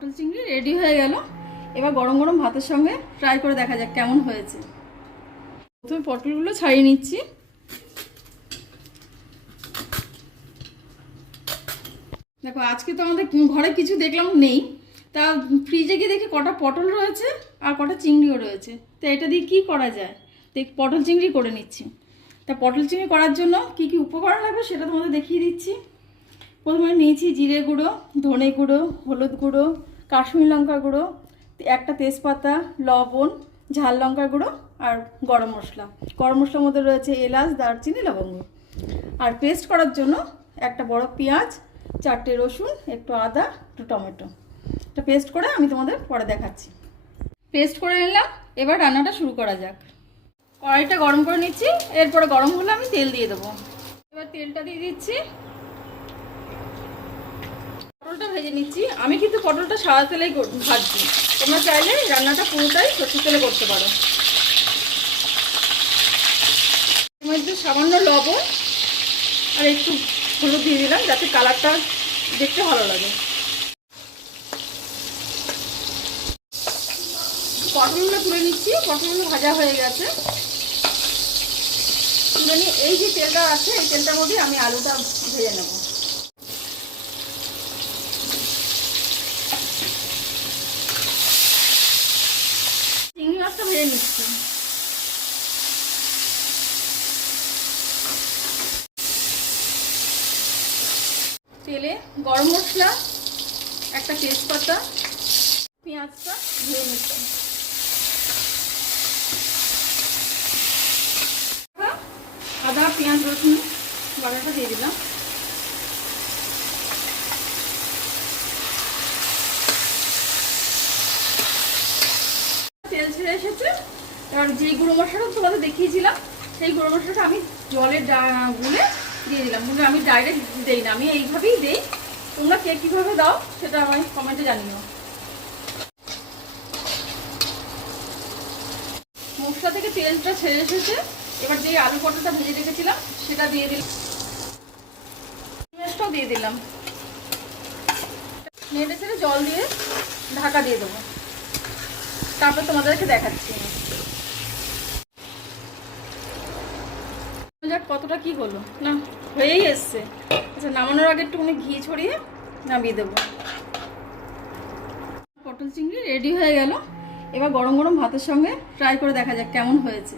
পটল চিংড়ি রেডি হয়ে গেল। এবার গরম গরম ভাতের সঙ্গে ট্রাই করে দেখা যাক কেমন হয়েছে। প্রথমে পটলগুলো ছাড়িয়ে নিচ্ছি। দেখো আজকে তো আমাদের ঘরে কিছু দেখলাম নেই, তা ফ্রিজে গিয়ে দেখি কটা পটল রয়েছে আর কটা চিংড়িও রয়েছে। তো এটা দিয়ে কী করা যায়, দেখ পটল চিংড়ি করে নিচ্ছি। তা পটল চিংড়ি করার জন্য কি কি উপকরণ লাগবে সেটা তোমাদের দেখিয়ে দিচ্ছি। প্রথমে নিয়েছি জিরে গুঁড়ো, ধনে গুঁড়ো, হলুদ গুঁড়ো, কাশ্মীর লঙ্কা গুঁড়ো, একটা তেজপাতা, লবণ, ঝাল লঙ্কা গুঁড়ো আর গরম মশলা। গরম মশলার মধ্যে রয়েছে এলাচ, দারচিনি, লবঙ্গ। আর পেস্ট করার জন্য একটা বড় পেঁয়াজ, 4টে রসুন, একটু আদা, একটু টমেটো। এটা পেস্ট করে আমি তোমাদের পরে দেখাচ্ছি। পেস্ট করে নিলাম, এবার রান্নাটা শুরু করা যাক। কড়াইটা গরম করে নিচ্ছি, এরপরে গরম হলে আমি তেল দিয়ে দেবো। এবার তেলটা দিয়ে দিচ্ছি, পটলটা ভেজে নিচ্ছি। আমি কিন্তু পটলটা সাদা তেলেই ভাজছি, তোমরা চাইলে রান্নাটা পুরোটাই সরষের তেলে করতে পারো। এর মধ্যে সামান্য লবণ আর একটু হলুদ দিয়ে দিলাম যাতে কালারটা দেখতে ভালো লাগে। পটলগুলো তুলে নিচ্ছি, পটলগুলো ভাজা হয়ে গেছে। তুলে নিয়ে এই যে তেলটা আছে এই তেলটার মধ্যে আমি আলুটা ভেজে নেব। চিংড়ি মাছটা ভেজে নিচ্ছি। তেলে গরম মশলা, একটা তেজপাতা, পেঁয়াজটা ভেজে নিচ্ছি। আদা, পেঁয়াজ, রসুন বাটাটা দিয়ে দিলাম। তেল ছেড়ে এসেছে। এবার যে গুঁড়ো মশলাটা তোমাদের দেখিয়েছিলাম সেই গুঁড়ো মশলাটা আমি জলে গুলে দিয়ে দিলাম। কিন্তু আমি ডাইরেক্ট দিই না, আমি এইভাবেই দিই। তোমরা কে কীভাবে দাও সেটা আমায় কমেন্টে জানিও। মশলা থেকে তেলটা ছেড়ে এসেছে। এবার যে আলু পটলটা ভেজে রেখেছিলাম সেটা দিয়ে দিলাম, পেঁয়াজটাও দিয়ে দিলাম। নেড়ে ছেড়ে জল দিয়ে ঢাকা দিয়ে দেবো, তারপর তোমাদেরকে দেখাচ্ছি যাক কতটা কি হলো। না হয়েই এসছে। আচ্ছা নামানোর আগে একটুখানি ঘি ছড়িয়ে নামিয়ে দেবো। পটল চিংড়ি রেডি হয়ে গেল। এবার গরম গরম ভাতের সঙ্গে ট্রাই করে দেখা যাক কেমন হয়েছে।